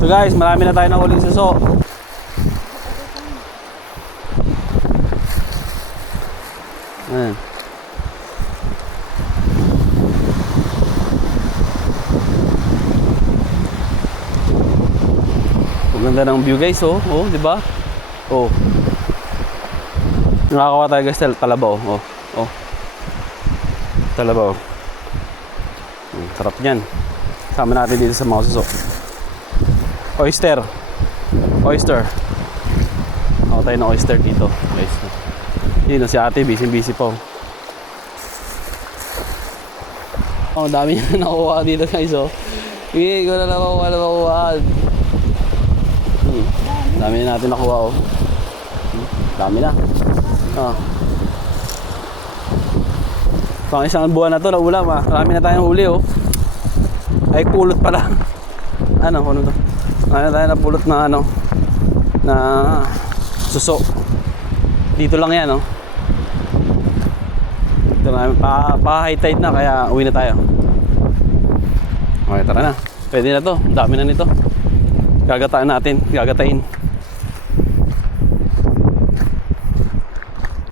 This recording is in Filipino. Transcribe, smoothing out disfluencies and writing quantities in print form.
So guys, marami na tayo nahuling suso. Ayan. Ganda ng view guys, oh, oh, di ba? Oh. Nakakawa tayo guys, Talabaw, oh, oh. Talabaw. Sarap niyan. Sama natin dito sa mga suso. Oyster. Oyster. Ako tayo ng oyster dito, guys. Yun, si ate, busy pa. Oh, dami na nakuha dito guys, oh. Hindi ko na nakuha. Dami na natin nakuha, oh. Dami na. Ah. Pang isang buwan na to na ulam, ah. Marami na tayong huli, oh. Ay, kulot pala. Ano to? Marami na tayo napulot na na suso. Dito lang yan, oh. Dito na, pa-high tide na, kaya uwi na tayo. Okay, tara na. Pwede na to. Dami na nito. Gagataan natin. Gagatayin.